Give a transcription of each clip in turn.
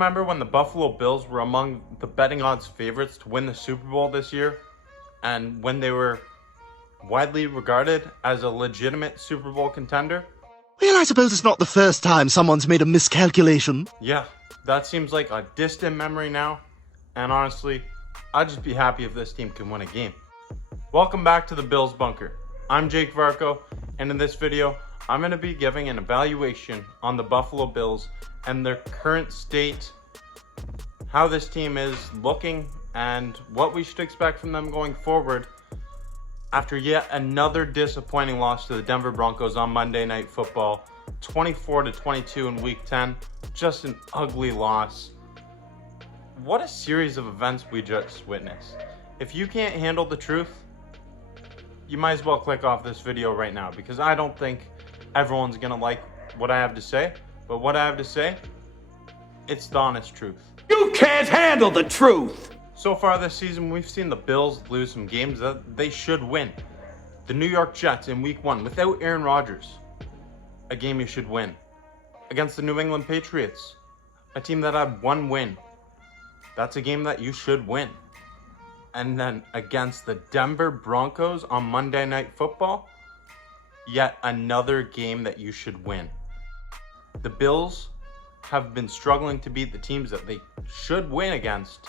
remember when the Buffalo Bills were among the betting odds favorites to win the Super Bowl this year? And when they were widely regarded as a legitimate Super Bowl contender? Well, I suppose it's not the first time someone's made a miscalculation. Yeah, that seems like a distant memory now. And honestly, I'd just be happy if this team can win a game. Welcome back to the Bills Bunker. I'm Jake Varco, and in this video, I'm going to be giving an evaluation on the Buffalo Bills and their current state, how this team is looking, and what we should expect from them going forward after yet another disappointing loss to the Denver Broncos on Monday Night Football, 24-22 in Week 10. Just an ugly loss. What a series of events we just witnessed. If you can't handle the truth, you might as well click off this video right now, because I don't think everyone's gonna like what I have to say, but what I have to say, it's the honest truth. You can't handle the truth! So far this season, we've seen the Bills lose some games that they should win. The New York Jets in Week 1 without Aaron Rodgers, a game you should win. Against the New England Patriots, a team that had one win, that's a game that you should win. And then against the Denver Broncos on Monday Night Football, yet another game that you should win. The Bills have been struggling to beat the teams that they should win against,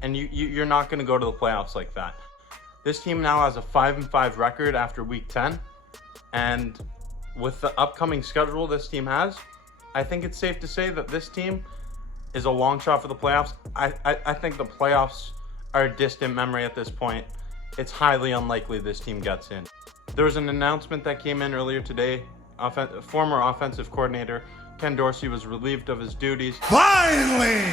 and you're not going to go to the playoffs like that. This team now has a 5-5 record after Week 10, and with the upcoming schedule this team has, I think it's safe to say that this team is a long shot for the playoffs. I think the playoffs are a distant memory at this point. It's highly unlikely this team gets in. There was an announcement that came in earlier today. Former offensive coordinator Ken Dorsey was relieved of his duties. Finally!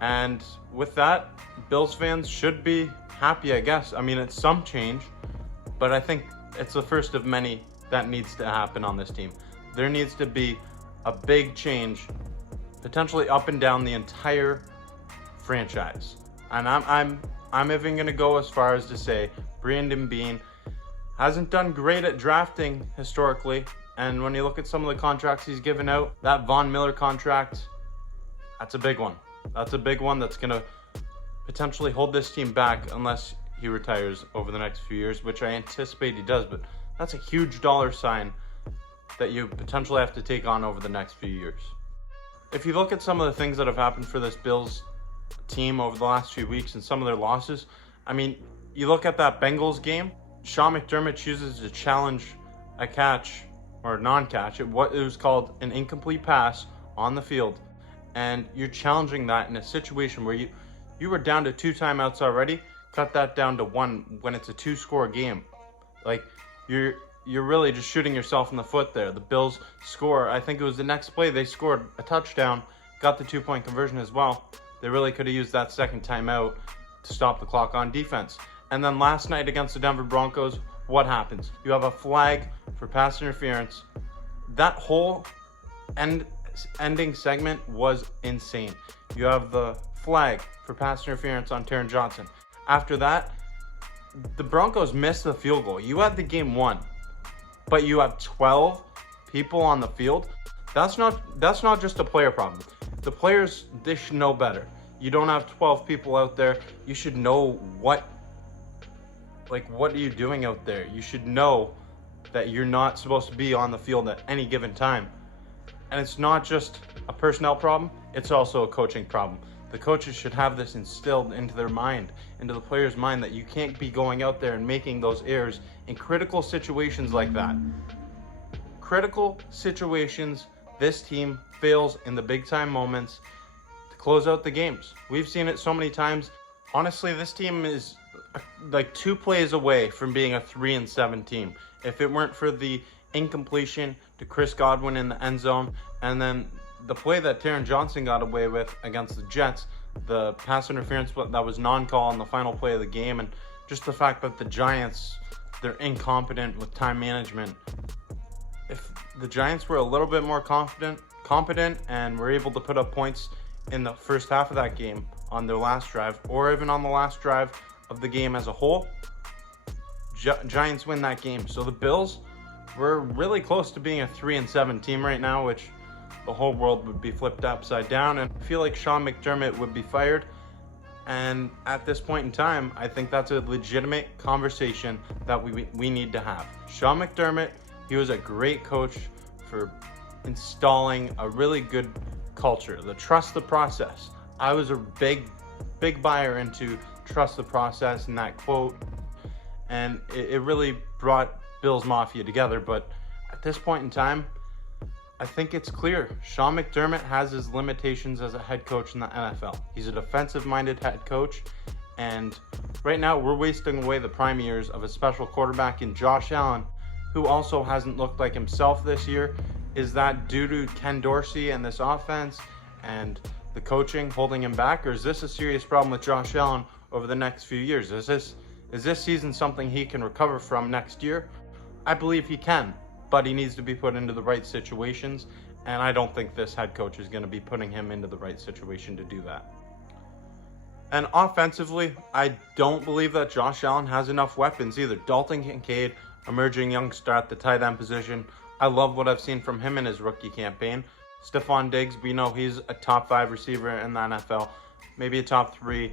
And with that, Bills fans should be happy, I guess. I mean, it's some change, but I think it's the first of many that needs to happen on this team. There needs to be a big change, potentially up and down the entire franchise. And I'm even gonna go as far as to say Brandon Beane hasn't done great at drafting historically, and when you look at some of the contracts he's given out, that Von Miller contract, that's a big one. That's a big one that's gonna potentially hold this team back unless he retires over the next few years, which I anticipate he does, but that's a huge dollar sign that you potentially have to take on over the next few years. If you look at some of the things that have happened for this Bills team over the last few weeks and some of their losses, I mean, you look at that Bengals game, Sean McDermott chooses to challenge a catch or non-catch. It was called an incomplete pass on the field, and you're challenging that in a situation where you were down to 2 timeouts already, cut that down to 1 when it's a 2-score game. Like, you're really just shooting yourself in the foot there. The Bills score, I think it was the next play, they scored a touchdown, got the 2-point conversion as well. They really could have used that second timeout to stop the clock on defense. And then last night against the Denver Broncos, what happens? You have a flag for pass interference. That whole ending segment was insane. You have the flag for pass interference on Taron Johnson. After that, the Broncos missed the field goal. You had the game won, but you have 12 people on the field. That's not just a player problem. The players, they should know better. You don't have 12 people out there. You should know what are you doing out there? You should know that you're not supposed to be on the field at any given time. And it's not just a personnel problem, it's also a coaching problem. The coaches should have this instilled into their mind, into the player's mind, that you can't be going out there and making those errors in critical situations like that. Critical situations, this team fails in the big time moments to close out the games. We've seen it so many times. Honestly, this team is like 2 plays away from being a 3-7 team. If it weren't for the incompletion to Chris Godwin in the end zone, and then the play that Taron Johnson got away with against the Jets, the pass interference that was non-call on the final play of the game, and just the fact that the Giants, they're incompetent with time management. If the Giants were a little bit more competent and were able to put up points in the first half of that game on their last drive, or even on the last drive of the game as a whole, Giants win that game. So the Bills, we're really close to being a 3-7 team right now, which the whole world would be flipped upside down, and I feel like Sean McDermott would be fired. And at this point in time, I think that's a legitimate conversation that we need to have. Sean McDermott, he was a great coach for installing a really good culture, the trust the process. I was a big buyer into trust the process and that quote, and it really brought Bills Mafia together. But at this point in time, I think it's clear Sean McDermott has his limitations as a head coach in the NFL. He's a defensive-minded head coach, and right now we're wasting away the prime years of a special quarterback in Josh Allen, who also hasn't looked like himself this year. Is that due to Ken Dorsey and this offense and the coaching holding him back, or is this a serious problem with Josh Allen over the next few years? Is this season something he can recover from next year? I believe he can, but he needs to be put into the right situations, and I don't think this head coach is going to be putting him into the right situation to do that. And offensively, I don't believe that Josh Allen has enough weapons either. Dalton Kincaid, emerging youngster at the tight end position. I love what I've seen from him in his rookie campaign. Stephon Diggs, we know he's a top 5 receiver in the NFL, maybe a top 3.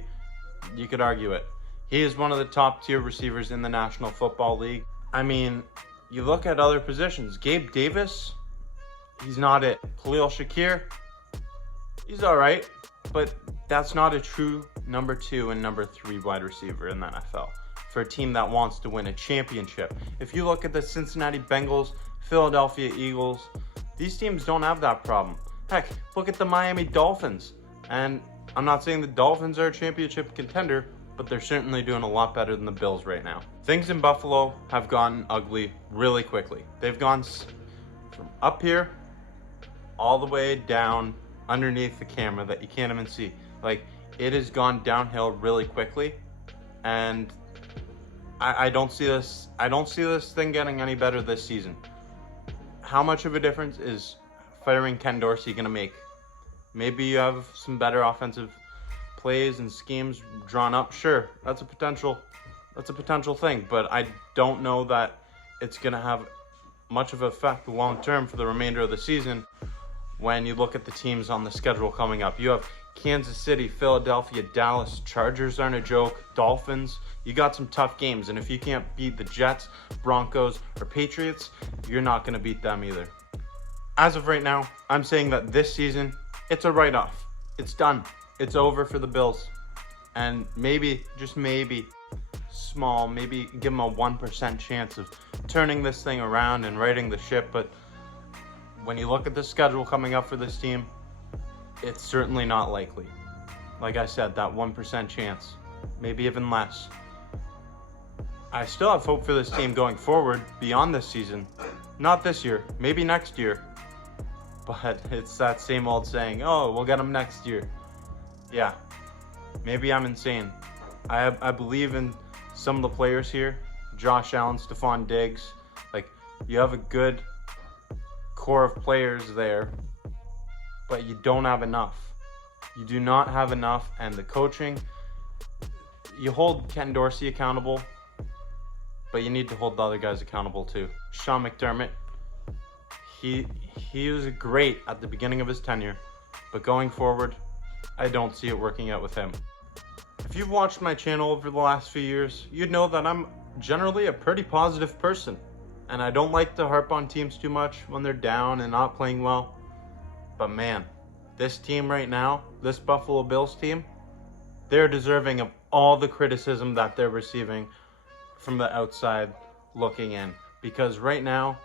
You could argue it. He is one of the top tier receivers in the National Football League. I mean, you look at other positions. Gabe Davis, he's not it. Khalil Shakir, he's all right, but that's not a true number 2 and number 3 wide receiver in the NFL for a team that wants to win a championship. If you look at the Cincinnati Bengals, Philadelphia Eagles, these teams don't have that problem. Heck, look at the Miami Dolphins. And I'm not saying the Dolphins are a championship contender, but they're certainly doing a lot better than the Bills right now. Things in Buffalo have gotten ugly really quickly. They've gone from up here all the way down underneath the camera that you can't even see. Like, it has gone downhill really quickly, and I don't see this thing getting any better this season. How much of a difference is firing Ken Dorsey going to make? Maybe you have some better offensive plays and schemes drawn up. Sure, that's a potential thing, but I don't know that it's going to have much of an effect long term for the remainder of the season. When you look at the teams on the schedule coming up, you have Kansas City, Philadelphia, Dallas. Chargers aren't a joke. Dolphins. You got some tough games, and if you can't beat the Jets, Broncos, or Patriots, you're not going to beat them either. As of right now, I'm saying that this season, it's a write-off. It's done. It's over for the Bills. And maybe, just maybe, maybe give them a 1% chance of turning this thing around and righting the ship. But when you look at the schedule coming up for this team, it's certainly not likely. Like I said, that 1% chance, maybe even less. I still have hope for this team going forward beyond this season. Not this year, maybe next year. But it's that same old saying, oh, we'll get them next year. Yeah, maybe I'm insane. I believe in some of the players here. Josh Allen, Stephon Diggs. Like, you have a good core of players there, but you don't have enough. You do not have enough, and the coaching, you hold Ken Dorsey accountable, but you need to hold the other guys accountable too. Sean McDermott, he was great at the beginning of his tenure, but going forward, I don't see it working out with him. If you've watched my channel over the last few years, you'd know that I'm generally a pretty positive person, and I don't like to harp on teams too much when they're down and not playing well. But man, this team right now, this Buffalo Bills team, they're deserving of all the criticism that they're receiving from the outside looking in. Because right now,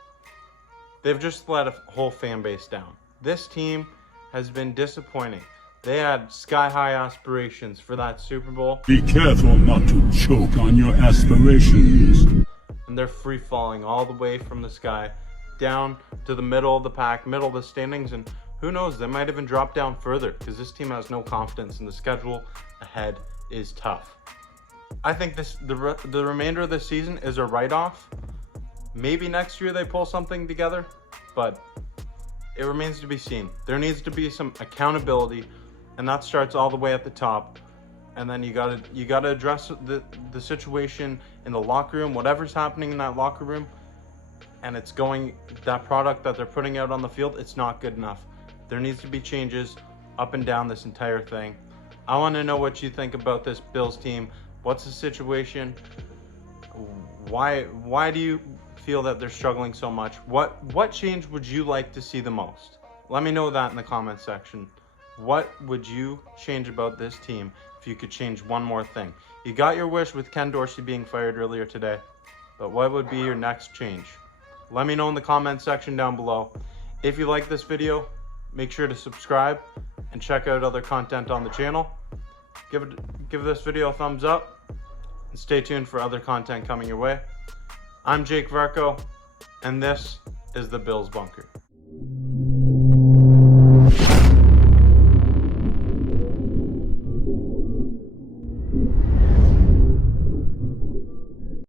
they've just let a whole fan base down. This team has been disappointing. They had sky-high aspirations for that Super Bowl. Be careful not to choke on your aspirations. And they're free-falling all the way from the sky down to the middle of the pack, middle of the standings, and who knows, they might even drop down further because this team has no confidence, and the schedule ahead is tough. I think the remainder of the season is a write-off. Maybe next year they pull something together, but it remains to be seen. There needs to be some accountability, and that starts all the way at the top. And then you gotta address the situation in the locker room, whatever's happening in that locker room, and that product that they're putting out on the field, it's not good enough. There needs to be changes up and down this entire thing. I want to know what you think about this Bills team. What's the situation? Why do you feel that they're struggling so much? What change would you like to see the most? Let me know that in the comment section. What would you change about this team if you could change one more thing? You got your wish with Ken Dorsey being fired earlier today, but what would be your next change? Let me know in the comment section down below. If you like this video, make sure to subscribe and check out other content on the channel. Give this video a thumbs up and stay tuned for other content coming your way. I'm Jake Varco, and this is the Bills Bunker.